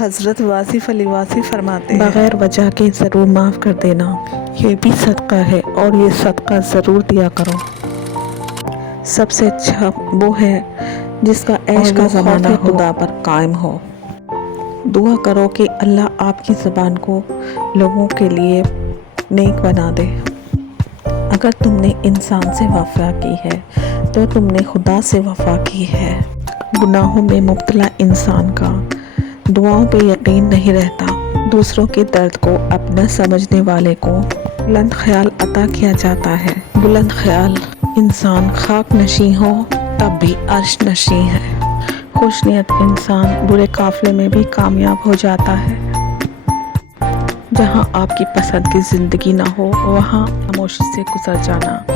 حضرت واصف علی واصف فرماتے ہیں بغیر وجہ کے ضرور معاف کر دینا، یہ بھی صدقہ ہے اور یہ صدقہ ضرور دیا کرو۔ سب سے اچھا وہ ہے جس کا عیش کا زمانہ خدا پر قائم ہو۔ دعا کرو کہ اللہ آپ کی زبان کو لوگوں کے لیے نیک بنا دے۔ اگر تم نے انسان سے وفا کی ہے تو تم نے خدا سے وفا کی ہے۔ گناہوں میں مبتلا انسان کا دعاؤں پہ یقین نہیں رہتا۔ دوسروں کے درد کو اپنا سمجھنے والے کو بلند خیال عطا کیا جاتا ہے۔ بلند خیال انسان خاک نشیں ہو تب بھی عرش نشیں ہے۔ خوش نیت انسان برے قافلے میں بھی کامیاب ہو جاتا ہے۔ جہاں آپ کی پسند کی زندگی نہ ہو وہاں خاموشی سے گزر جانا،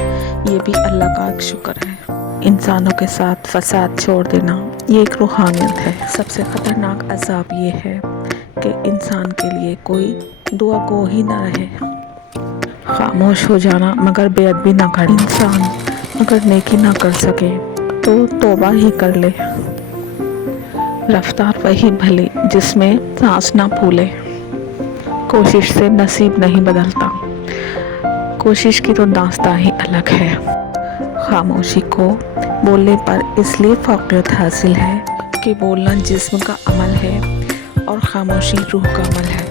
یہ بھی اللہ کا ایک شکر ہے۔ انسانوں کے ساتھ فساد چھوڑ دینا، یہ ایک روحانیت ہے۔ سب سے خطرناک عذاب یہ ہے کہ انسان کے لیے کوئی دعا گو ہی نہ رہے۔ خاموش ہو جانا مگر بے ادبی نہ کرنا۔ انسان اگر نیکی نہ کر سکے تو توبہ ہی کر لے۔ رفتار وہی بھلی جس میں سانس نہ پھولے۔ کوشش سے نصیب نہیں بدلتا، کوشش کی تو داستان ہی الگ ہے۔ خاموشی کو بولنے پر اس لیے فوقیت حاصل ہے کہ بولنا جسم کا عمل ہے اور خاموشی روح کا عمل ہے۔